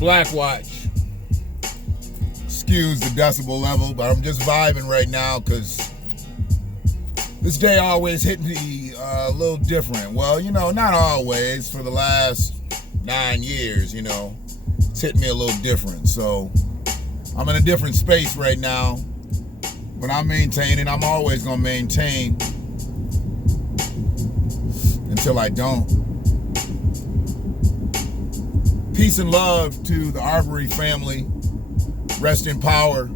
Black watch. Excuse the decibel level, but I'm just vibing right now because this day always hit me a little different. Well, not always. For the last 9 years, it's hit me a little different. So I'm in a different space right now, but I'm maintaining. I'm always going to maintain until I don't. Peace and love to the Arbery family. Rest in power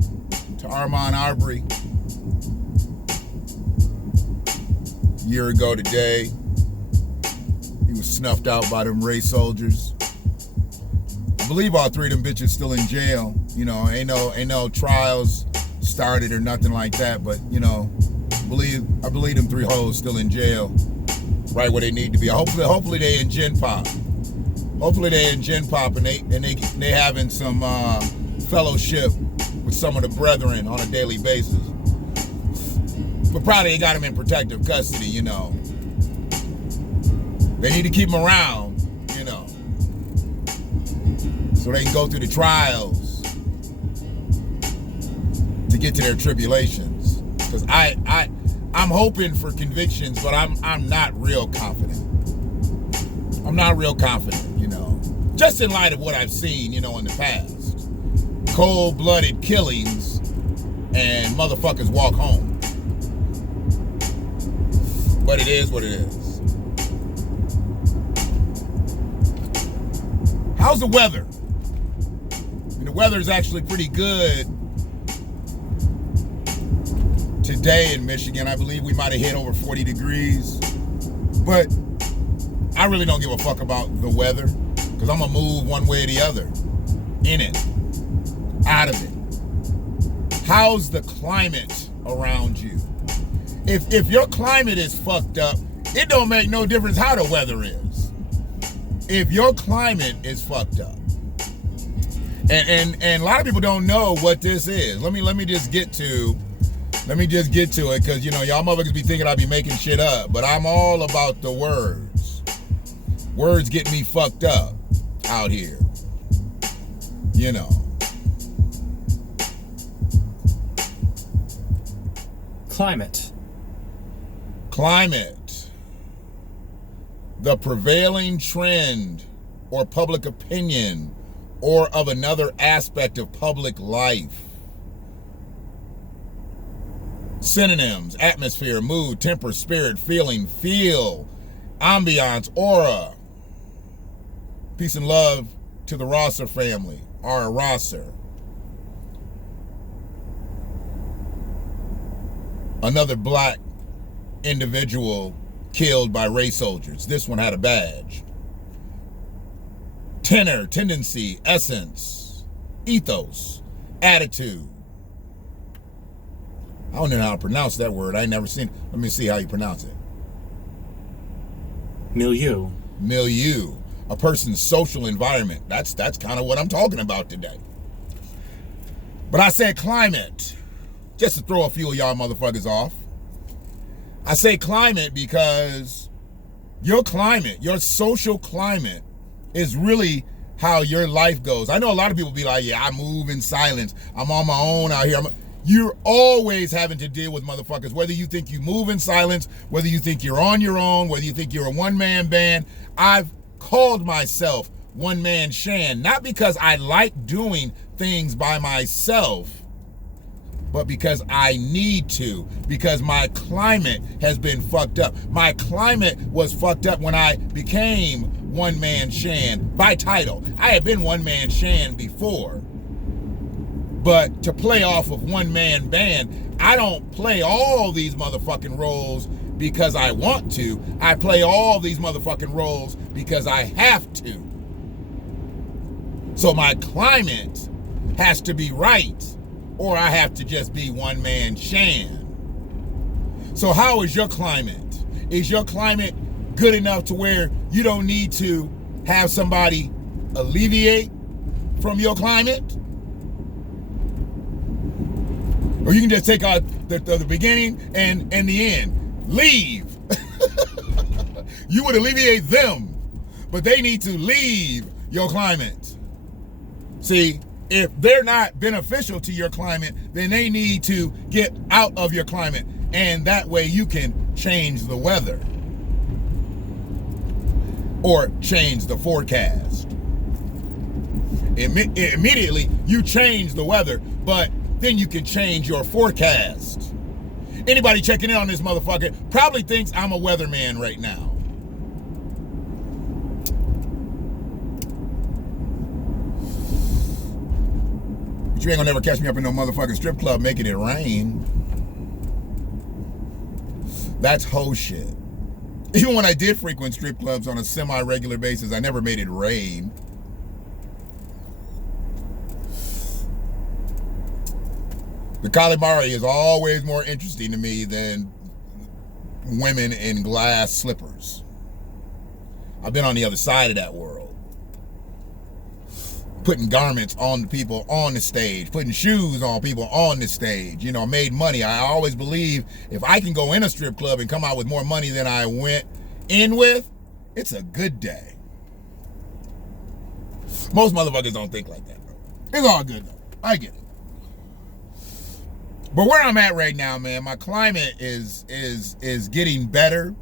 to Armand Arbery. A year ago today, he was snuffed out by them race soldiers. I believe all three of them bitches still in jail. Ain't no trials started or nothing like that, but I believe them three hoes still in jail, right where they need to be. Hopefully they in Gen Pop. Hopefully they in Gen Pop and they having some fellowship with some of the brethren on a daily basis. But probably they got them in protective custody. They need to keep them around, so they can go through the trials to get to their tribulations. Because I'm hoping for convictions, but I'm not real confident. I'm not real confident, just in light of what I've seen, in the past. Cold-blooded killings and motherfuckers walk home. But it is what it is. How's the weather? The weather is actually pretty good today in Michigan. I believe we might have hit over 40 degrees. But I really don't give a fuck about the weather because I'm going to move one way or the other. In it. Out of it. How's the climate around you? If your climate is fucked up, it don't make no difference how the weather is. If your climate is fucked up. And a lot of people don't know what this is. Let me just get to it because y'all motherfuckers be thinking I be making shit up, but I'm all about the words. Words get me fucked up out here. Climate. The prevailing trend or public opinion or of another aspect of public life. Synonyms: atmosphere, mood, temper, spirit, feeling, feel, ambiance, aura. Peace and love to the Rosser family, or Rosser. Another black individual killed by race soldiers. This one had a badge. Tenor, tendency, essence, ethos, attitude. I don't know how to pronounce that word. I ain't never seen it. Let me see how you pronounce it. Milieu. Milieu. A person's social environment. That's kind of what I'm talking about today. But I said climate, just to throw a few of y'all motherfuckers off. I say climate because your climate, your social climate, is really how your life goes. I know a lot of people be like, yeah, I move in silence. I'm on my own out here. You're always having to deal with motherfuckers, whether you think you move in silence, whether you think you're on your own, whether you think you're a one-man band. I've called myself one-man Shan, not because I like doing things by myself, but because I need to, because my climate has been fucked up. My climate was fucked up when I became one-man Shan by title. I had been one-man Shan before, but to play off of one-man band, I don't play all these motherfucking roles because I want to. I play all these motherfucking roles because I have to. So my climate has to be right, or I have to just be one-man Shan. So how is your climate? Is your climate good enough to where you don't need to have somebody alleviate from your climate? Or you can just take out the beginning and the end. Leave. You would alleviate them, but they need to leave your climate. See, if they're not beneficial to your climate, then they need to get out of your climate. And that way you can change the weather or change the forecast. Immediately, you change the weather, but then you can change your forecast. Anybody checking in on this motherfucker probably thinks I'm a weatherman right now. But you ain't gonna never catch me up in no motherfucking strip club making it rain. That's hoe shit. Even when I did frequent strip clubs on a semi-regular basis, I never made it rain. The calamari is always more interesting to me than women in glass slippers. I've been on the other side of that world. Putting garments on the people on the stage, putting shoes on people on the stage. You know, made money. I always believe if I can go in a strip club and come out with more money than I went in with, it's a good day. Most motherfuckers don't think like that, bro. It's all good though. I get it. But where I'm at right now, man, my climate is getting better.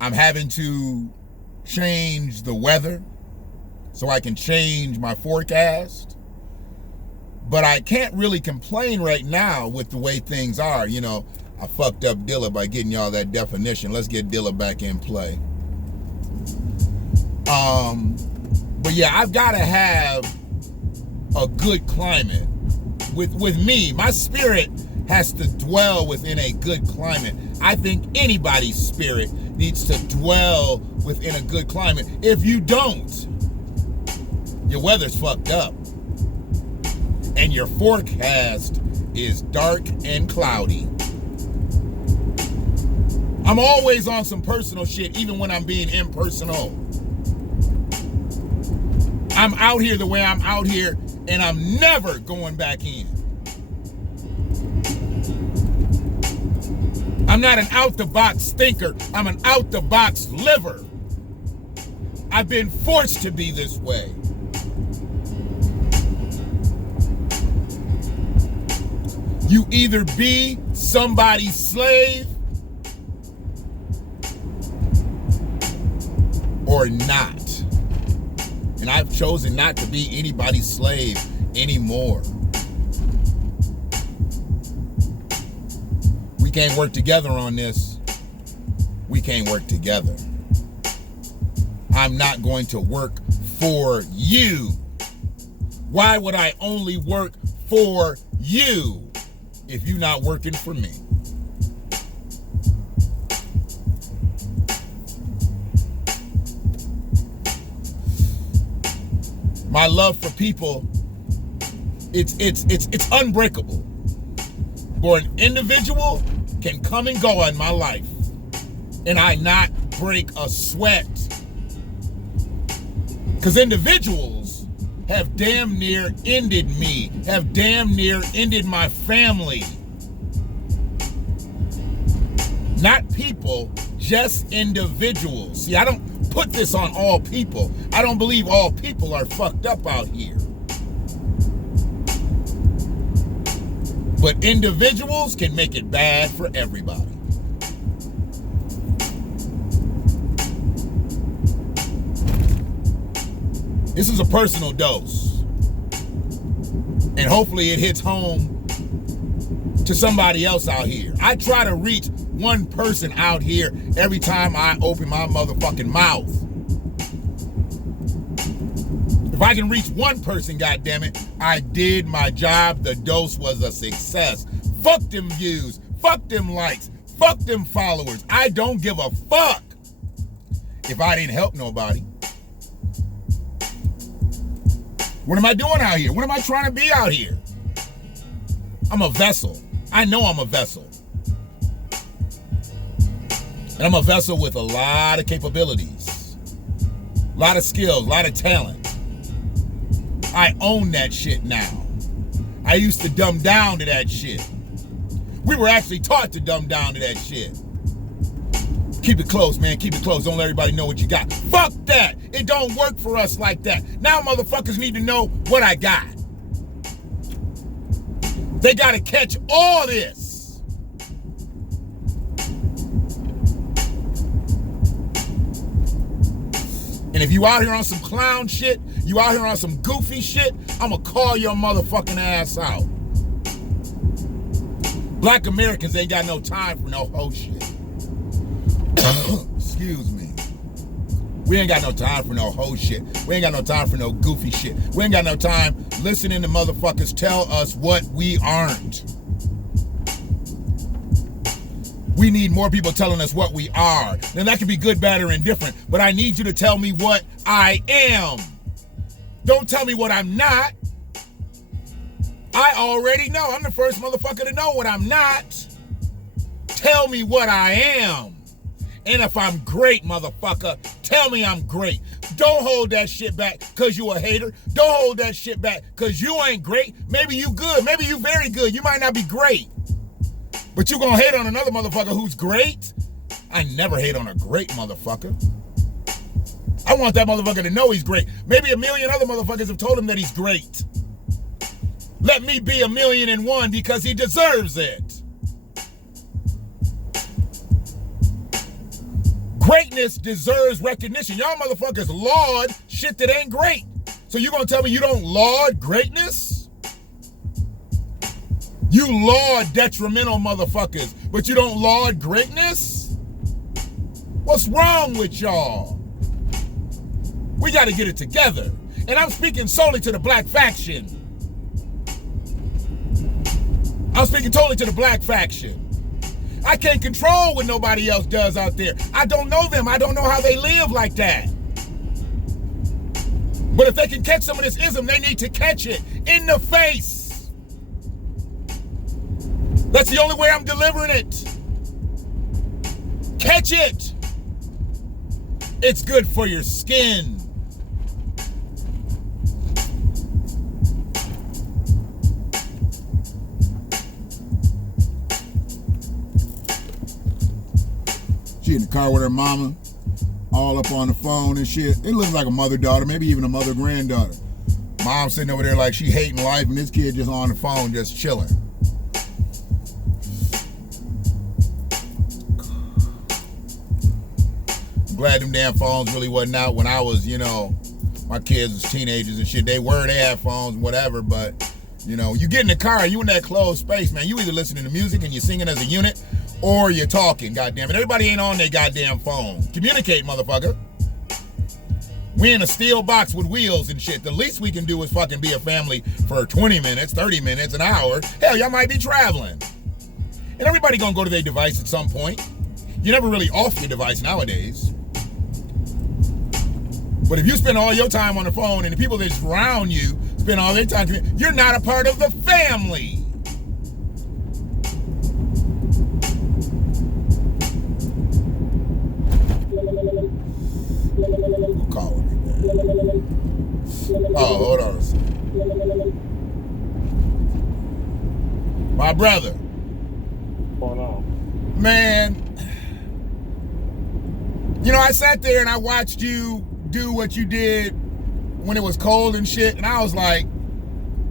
I'm having to change the weather so I can change my forecast. But I can't really complain right now with the way things are. You know, I fucked up Dilla by getting y'all that definition. Let's get Dilla back in play. But yeah, I've got to have a good climate. With me, my spirit has to dwell within a good climate. I think anybody's spirit needs to dwell within a good climate. If you don't, your weather's fucked up. And your forecast is dark and cloudy. I'm always on some personal shit, even when I'm being impersonal. I'm out here the way I'm out here, and I'm never going back in. I'm not an out-the-box thinker. I'm an out-the-box liver. I've been forced to be this way. You either be somebody's slave or not. And I've chosen not to be anybody's slave anymore. We can't work together on this. We can't work together. I'm not going to work for you. Why would I only work for you if you're not working for me? My love for people, it's unbreakable. For an individual can come and go in my life and I not break a sweat. Because individuals have damn near ended me, have damn near ended my family. Not people, just individuals. See, I don't put this on all people. I don't believe all people are fucked up out here. But individuals can make it bad for everybody. This is a personal dose. And hopefully it hits home to somebody else out here. I try to reach one person out here every time I open my motherfucking mouth. If I can reach one person, goddammit, I did my job. The dose was a success. Fuck them views. Fuck them likes. Fuck them followers. I don't give a fuck if I didn't help nobody. What am I doing out here? What am I trying to be out here? I'm a vessel. I know I'm a vessel. And I'm a vessel with a lot of capabilities, a lot of skills, a lot of talent. I own that shit now. I used to dumb down to that shit. We were actually taught to dumb down to that shit. Keep it close, man. Keep it close. Don't let everybody know what you got. Fuck that. It don't work for us like that. Now motherfuckers need to know what I got. They got to catch all this. And if you out here on some clown shit, you out here on some goofy shit, I'm going to call your motherfucking ass out. Black Americans ain't got no time for no hoe shit. Excuse me. We ain't got no time for no hoe shit. We ain't got no time for no goofy shit. We ain't got no time listening to motherfuckers tell us what we aren't. We need more people telling us what we are. Now that can be good, bad, or indifferent, but I need you to tell me what I am. Don't tell me what I'm not. I already know. I'm the first motherfucker to know what I'm not. Tell me what I am. And if I'm great, motherfucker, tell me I'm great. Don't hold that shit back because you a hater. Don't hold that shit back because you ain't great. Maybe you good. Maybe you very good. You might not be great. But you gonna hate on another motherfucker who's great? I never hate on a great motherfucker. I want that motherfucker to know he's great. Maybe a million other motherfuckers have told him that he's great. Let me be 1,000,001 because he deserves it. Greatness deserves recognition. Y'all motherfuckers laud shit that ain't great. So you gonna tell me you don't laud greatness? You laud detrimental motherfuckers, but you don't laud greatness? What's wrong with y'all? We gotta get it together. And I'm speaking solely to the black faction. I'm speaking totally to the black faction. I can't control what nobody else does out there. I don't know them. I don't know how they live like that. But if they can catch some of this ism, they need to catch it in the face. That's the only way I'm delivering it. Catch it. It's good for your skin. She in the car with her mama, all up on the phone and shit. It looks like a mother-daughter, maybe even a mother-granddaughter. Mom sitting over there like she hating life, and this kid just on the phone, just chilling. I'm glad them damn phones really wasn't out when I was, my kids was teenagers and shit. They had phones and whatever, but, you get in the car, you in that closed space, man. You either listening to music and you're singing as a unit, or you're talking, goddamn it. Everybody ain't on their goddamn phone. Communicate, motherfucker. We in a steel box with wheels and shit. The least we can do is fucking be a family for 20 minutes, 30 minutes, an hour. Hell, y'all might be traveling. And everybody gonna go to their device at some point. You're never really off your device nowadays. But if you spend all your time on the phone and the people that surround you spend all their time, you're not a part of the family. Calling me, man. Oh, hold on a second. My brother. What's going on? Man, I sat there and I watched you do what you did when it was cold and shit, and I was like,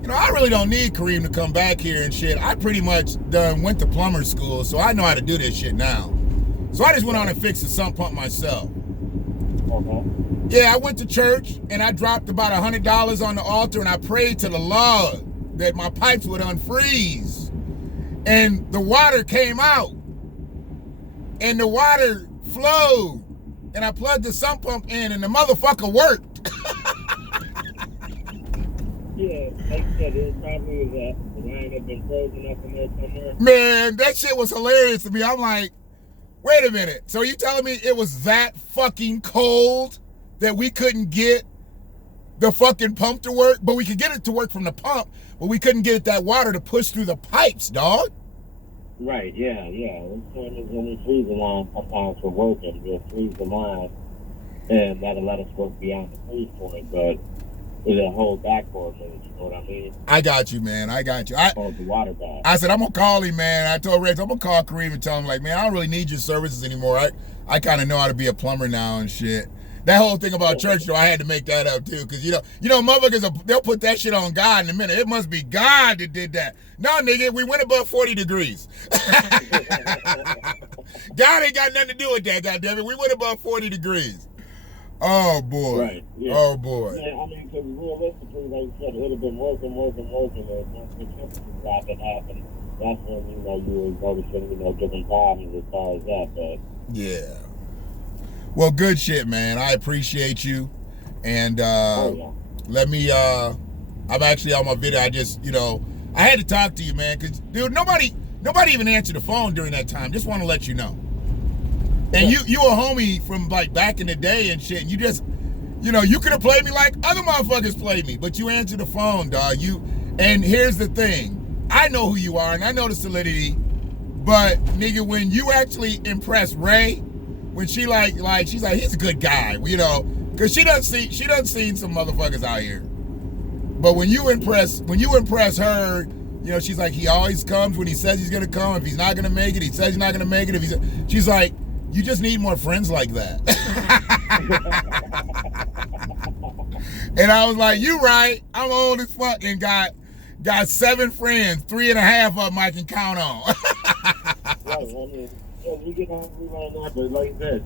I really don't need Kareem to come back here and shit. I pretty much went to plumber school, so I know how to do this shit now. So I just went on and fixed the sump pump myself. Yeah, I went to church and I dropped about $100 on the altar and I prayed to the Lord that my pipes would unfreeze. And the water came out and the water flowed. And I plugged the sump pump in and the motherfucker worked. Yeah, like I said, it probably was a line that been frozen up in there somewhere. Man, that shit was hilarious to me. I'm like, wait a minute. So you telling me it was that fucking cold that we couldn't get the fucking pump to work? But we could get it to work from the pump, but we couldn't get that water to push through the pipes, dog. Right, yeah. When we freeze the line, sometimes we're working, we'll freeze the line, and that'll let us work beyond the freeze point. But it'll hold back for a minute. You know what I mean? I got you, man. I got you. Hold the water back. I said, I'm going to call him, man. I told Rex, I'm going to call Kareem and tell him, like, man, I don't really need your services anymore. I kind of know how to be a plumber now and shit. That whole thing about church, though, I had to make that up, too. Because, you know, motherfuckers, they'll put that shit on God in a minute. It must be God that did that. No, nigga, we went above 40 degrees. God ain't got nothing to do with that, goddammit. We went above 40 degrees. Oh, boy. Right. Yeah. Oh, boy. Yeah, I mean, because realistically, like you said, it would have been working. And once the temperature drop had happened, that's when, you was noticing, different problems as far as that. But yeah. Well, good shit, man. I appreciate you. And let me, I'm actually on my video. I just, I had to talk to you, man. Because, dude, nobody even answered the phone during that time. Just want to let you know. And you a homie from, like, back in the day and shit. And you just, you could have played me like other motherfuckers played me. But you answered the phone, dog. And here's the thing. I know who you are, and I know the solidity. But, nigga, when you actually impress Ray, when she she's like, he's a good guy, because she done seen some motherfuckers out here. But when you impress her, she's like, he always comes when he says he's gonna come. If he's not gonna make it, he says he's not gonna make it. She's like, you just need more friends like that. And I was like, you right. I'm old as fuck and got 7 friends, 3.5 of them I can count on. Right, I mean, we get on right now, but like that,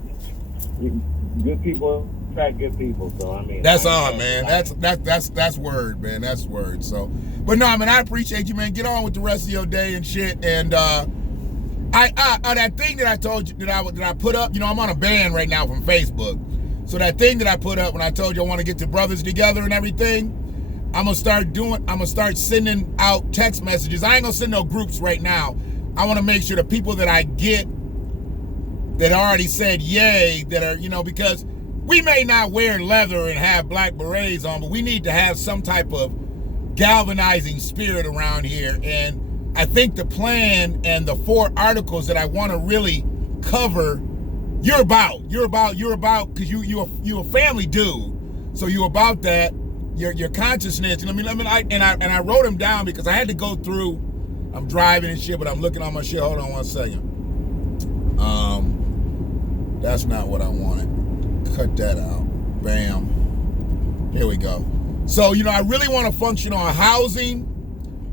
good people attract good people. So I mean, that's all, man. That's word, man. That's word. So, but no, I mean, I appreciate you, man. Get on with the rest of your day and shit. And that thing that I told you that I put up, I'm on a ban right now from Facebook. So that thing that I put up when I told you I want to get the brothers together and everything, I'm gonna start sending out text messages. I ain't gonna send no groups right now. I want to make sure the people that I get that already said yay, that are, because we may not wear leather and have black berets on, but we need to have some type of galvanizing spirit around here. And I think the plan and the 4 articles that I want to really cover, you're about, because you're a family dude. So you're about that, your consciousness. And I wrote them down because I had to go through. I'm driving and shit, but I'm looking on my shit. Hold on one second. That's not what I wanted. Cut that out. Bam. Here we go. So, I really want to function on housing,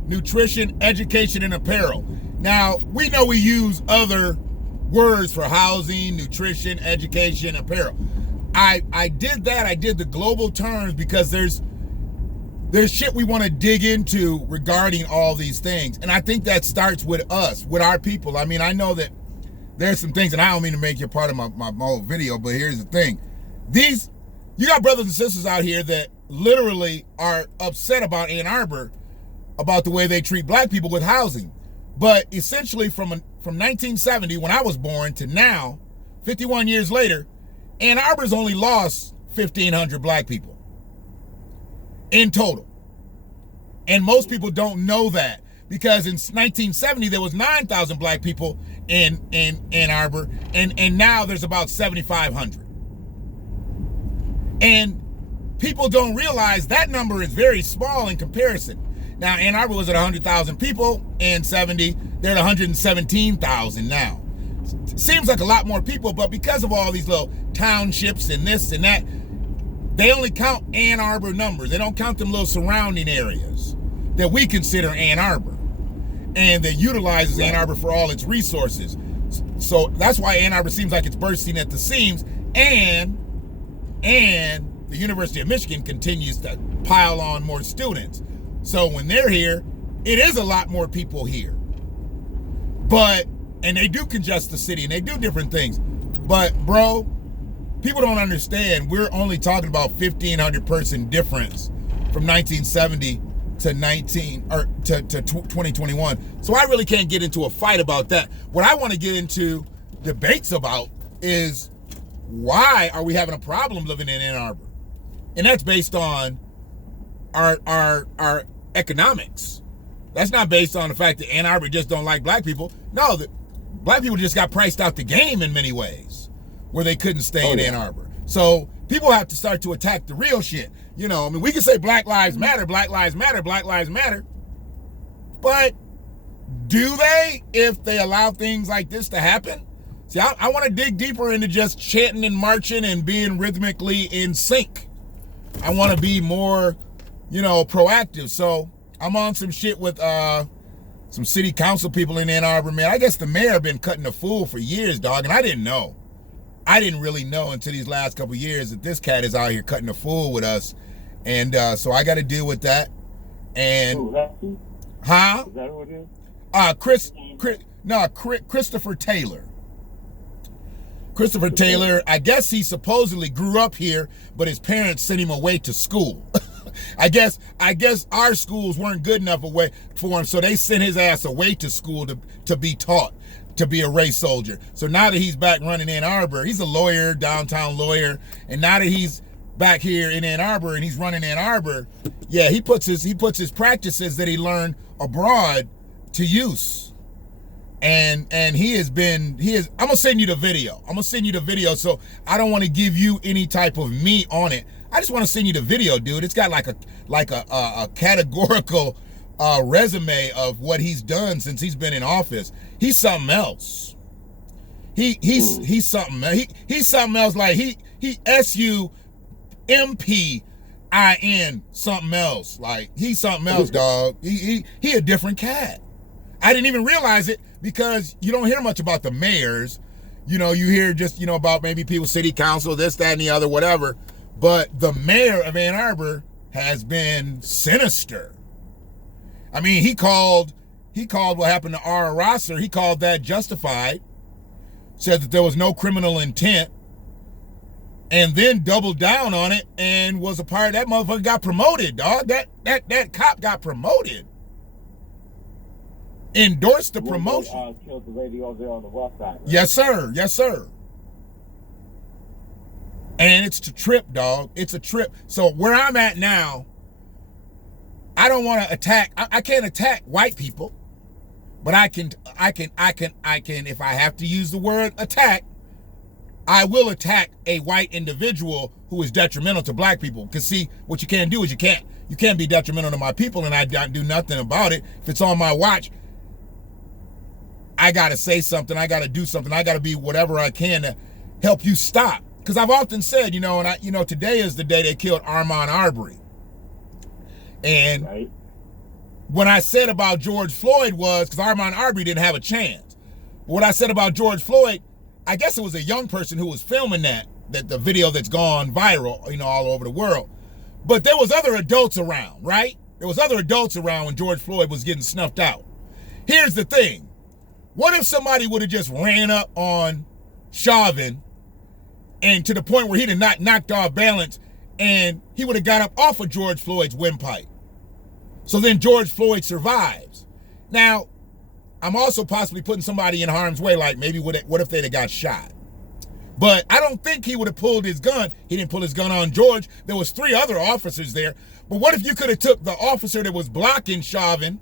nutrition, education, and apparel. Now, we know we use other words for housing, nutrition, education, apparel. I did that. I did the global terms because there's shit we want to dig into regarding all these things. And I think that starts with us, with our people. I mean, I know that there's some things, and I don't mean to make you part of my whole video, but here's the thing. You got brothers and sisters out here that literally are upset about Ann Arbor, about the way they treat black people with housing. But essentially from 1970, when I was born, to now, 51 years later, Ann Arbor's only lost 1,500 black people in total. And most people don't know that, because in 1970 there was 9,000 black people in Ann Arbor, and now there's about 7,500. And people don't realize that number is very small in comparison. Now, Ann Arbor was at 100,000 people in 70. They're at 117,000 now. Seems like a lot more people, but because of all these little townships and this and that, they only count Ann Arbor numbers. They don't count them little surrounding areas that we consider Ann Arbor, and that utilizes Ann Arbor for all its resources. So that's why Ann Arbor seems like it's bursting at the seams, and the University of Michigan continues to pile on more students. So when they're here, it is a lot more people here. And they do congest the city, and they do different things. But bro, people don't understand. We're only talking about 1,500 person difference from 1970 to 2021. So I really can't get into a fight about that. What I want to get into debates about is, why are we having a problem living in Ann Arbor? And that's based on our economics. That's not based on the fact that Ann Arbor just don't like black people. No, black people just got priced out the game in many ways, where they couldn't stay in Ann Arbor. So people have to start to attack the real shit. You know, I mean, we can say Black Lives Matter, Black Lives Matter, Black Lives Matter. But do they if they allow things like this to happen? See, I want to dig deeper into just chanting and marching and being rhythmically in sync. I want to be more, you know, proactive. So I'm on some shit with some city council people in Ann Arbor, man. I guess the mayor been cutting a fool for years, dog, and I didn't know. I didn't really know until these last couple of years that this cat is out here cutting a fool with us. And so I got to deal with that. And huh? Is that who it is? Christopher Taylor. Christopher Taylor, I guess he supposedly grew up here, but his parents sent him away to school. I guess our schools weren't good enough away for him, so they sent his ass away to school to be taught to be a race soldier. So now that he's back running Ann Arbor, he's a lawyer, downtown lawyer, and now that he's back here in Ann Arbor and he's running Ann Arbor, yeah, he puts his practices that he learned abroad to use. And he is I'm gonna send you the video. So I don't want to give you any type of meat on it. I just want to send you the video, dude. It's got like a categorical resume of what he's done since he's been in office. He's something else. He's something else. He's something else. Like he SUMPIN something else. Like he's something else, dog. He a different cat. I didn't even realize it because you don't hear much about the mayors. You know, you hear just, you know, about maybe people, city council, this, that, and the other, whatever. But the mayor of Ann Arbor has been sinister. I mean, he called what happened to Ara Rosser, he called that justified, said that there was no criminal intent, and then doubled down on it and was a part of that motherfucker got promoted, dog. That cop got promoted. Endorsed the promotion. Killed the lady over there on the west side. Right? Yes, sir. Yes, sir. And it's a trip, dog. It's a trip. So where I'm at now, I don't want to attack. I can't attack white people, but I can. If I have to use the word attack, I will attack a white individual who is detrimental to black people. Because see, what you can't do is you can't be detrimental to my people and I don't do nothing about it. If it's on my watch, I got to say something. I got to do something. I got to be whatever I can to help you stop. Because I've often said, today is the day they killed Ahmaud Arbery. And right. When I said about George Floyd was, because Ahmaud Arbery didn't have a chance. But what I said about George Floyd, I guess it was a young person who was filming that the video that's gone viral, all over the world. But there was other adults around, right? There was other adults around when George Floyd was getting snuffed out. Here's the thing. What if somebody would have just ran up on Chauvin and to the point where he'd have not knocked off balance and he would have got up off of George Floyd's windpipe? So then George Floyd survives. Now, I'm also possibly putting somebody in harm's way, like maybe what if they'd have got shot? But I don't think he would have pulled his gun. He didn't pull his gun on George. There was 3 other officers there. But what if you could have took the officer that was blocking Chauvin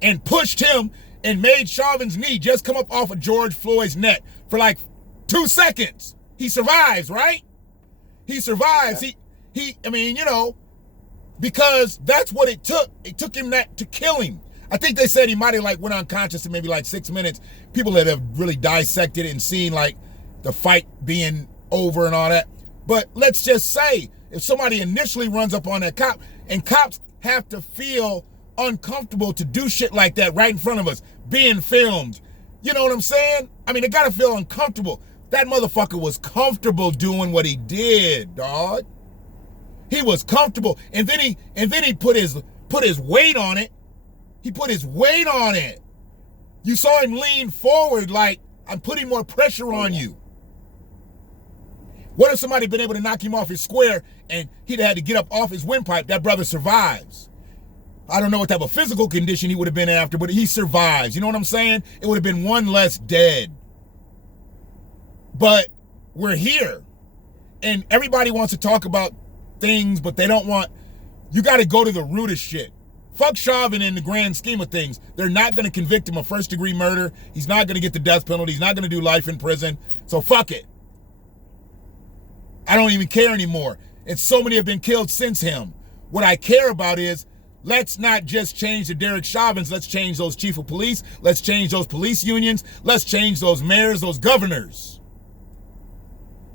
and pushed him and made Chauvin's knee just come up off of George Floyd's neck for like 2 seconds? He survives, right? He survives. Yeah. Because that's what it took. It took him that to kill him. I think they said he might have went unconscious in maybe 6 minutes. People that have really dissected it and seen the fight being over and all that. But let's just say if somebody initially runs up on that cop, and cops have to feel uncomfortable to do shit like that right in front of us, being filmed. You know what I'm saying? I mean, they gotta feel uncomfortable. That motherfucker was comfortable doing what he did, dog. He was comfortable, and then he put his weight on it. He put his weight on it. You saw him lean forward like, I'm putting more pressure on you. What if somebody been able to knock him off his square and he'd had to get up off his windpipe? That brother survives. I don't know what type of physical condition he would have been after, but he survives. You know what I'm saying? It would have been one less dead. But we're here. And everybody wants to talk about things, but they don't want... You got to go to the root of shit. Fuck Chauvin in the grand scheme of things. They're not going to convict him of first-degree murder. He's not going to get the death penalty. He's not going to do life in prison. So fuck it. I don't even care anymore. and so many have been killed since him. What I care about is, let's not just change the Derek Chauvins, let's change those chief of police, let's change those police unions, let's change those mayors, those governors.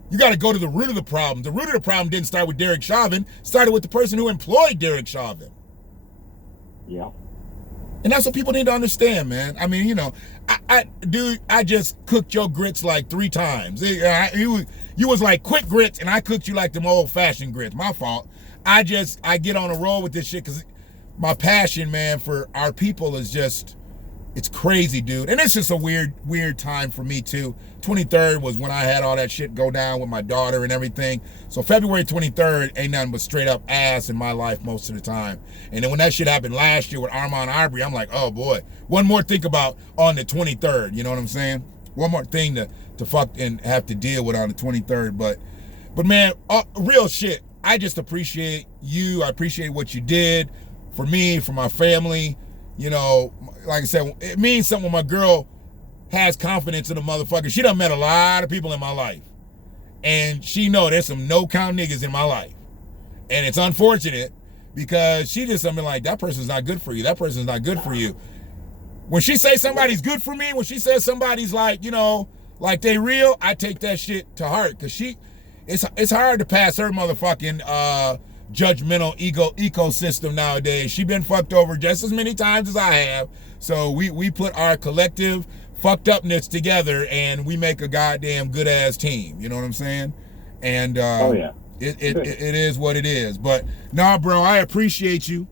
You got to go to the root of the problem. The root of the problem didn't start with Derek Chauvin, it started with the person who employed Derek Chauvin. Yeah. And that's what people need to understand, man. I mean, you know, I just cooked your grits like 3 times. You was like quick grits, and I cooked you like them old-fashioned grits. My fault. I get on a roll with this shit because my passion, man, for our people is just, it's crazy, dude. And it's just a weird time for me, too. 23rd was when I had all that shit go down with my daughter and everything. So February 23rd ain't nothing but straight up ass in my life most of the time. And then when that shit happened last year with Armand Arbery, I'm like, oh boy, one more think about on the 23rd, you know what I'm saying? One more thing to fuck and have to deal with on the 23rd. But man, real shit, I just appreciate you. I appreciate what you did for me, for my family. You know, like I said, it means something when my girl has confidence in a motherfucker. She done met a lot of people in my life. And she know there's some no-count niggas in my life. And it's unfortunate because she just something like, that person's not good for you. That person's not good for you. When she say somebody's good for me, when she says somebody's like, you know, like they real, I take that shit to heart. Because it's hard to pass her motherfucking judgmental ecosystem nowadays. She been fucked over just as many times as I have. So we put our collective fucked upness together and we make a goddamn good ass team. You know what I'm saying? And oh yeah, it is what it is. But nah, bro, I appreciate you.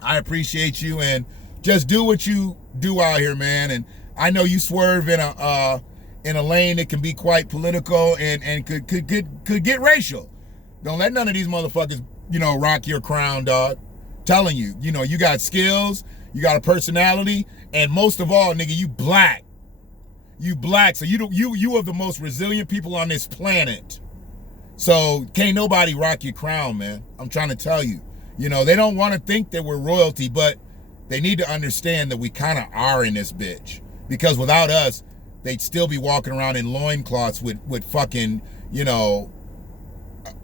And just do what you do out here, man. And I know you swerve in a lane that can be quite political and could get racial. Don't let none of these motherfuckers, you know, rock your crown, dog. Telling you, you know, you got skills, you got a personality, and most of all, nigga, you black. You black, so you are the most resilient people on this planet. So can't nobody rock your crown, man. I'm trying to tell you. You know, they don't want to think that we're royalty, but they need to understand that we kind of are in this bitch. Because without us, they'd still be walking around in loincloths with fucking, you know,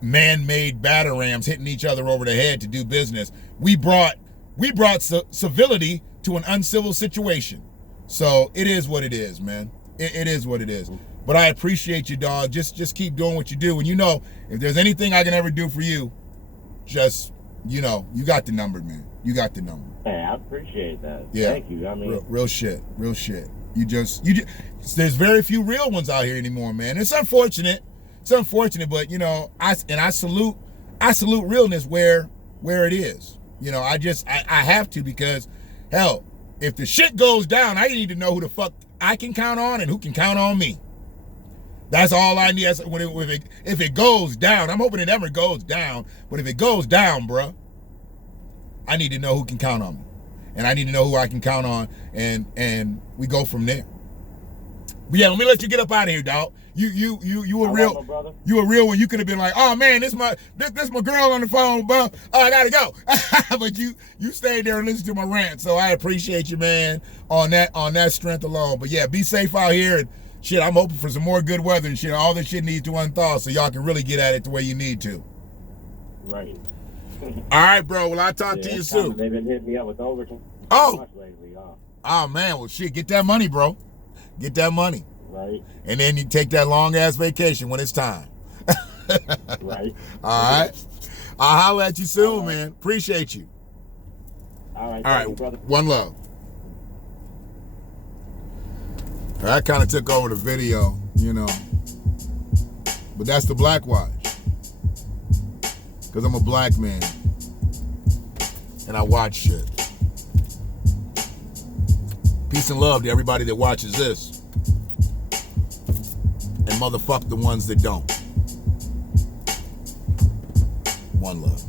man-made batter rams hitting each other over the head to do business. We brought civility to an uncivil situation. So it is what it is, man. It is what it is. But I appreciate you, dog. Just keep doing what you do. And you know, if there's anything I can ever do for you, just, you know, you got the number, man. You got the number. Hey, I appreciate that. Yeah. Thank you. I mean, real shit. You just there's very few real ones out here anymore, man. It's unfortunate. But you know, I salute realness where it is. You know, I have to, because hell, if the shit goes down, I need to know who the fuck I can count on and who can count on me. That's all I need. If it goes down, I'm hoping it never goes down, but if it goes down, bruh, I need to know who can count on me. And I need to know who I can count on, and we go from there. But yeah, let me let you get up out of here, dog. You were real. You were real when you could have been like, oh man, this my girl on the phone, bro. Oh, I gotta go. But you stayed there and listened to my rant. So I appreciate you, man, on that strength alone. But yeah, be safe out here, and shit, I'm hoping for some more good weather and shit. All this shit needs to unthaw so y'all can really get at it the way you need to. Right. All right, bro. Well, I'll talk to you soon. They've been hitting me up with overtime. Oh. Lately, Oh man, well shit, get that money, bro. Get that money. Right. And then you take that long ass vacation when it's time. Right. All right. I'll holler at you soon, man. Appreciate you. All right. All right. You, brother. One love. I kind of took over the video, you know. But that's the Black Watch. Because I'm a black man. And I watch shit. Peace and love to everybody that watches this. And motherfuck the ones that don't. One love.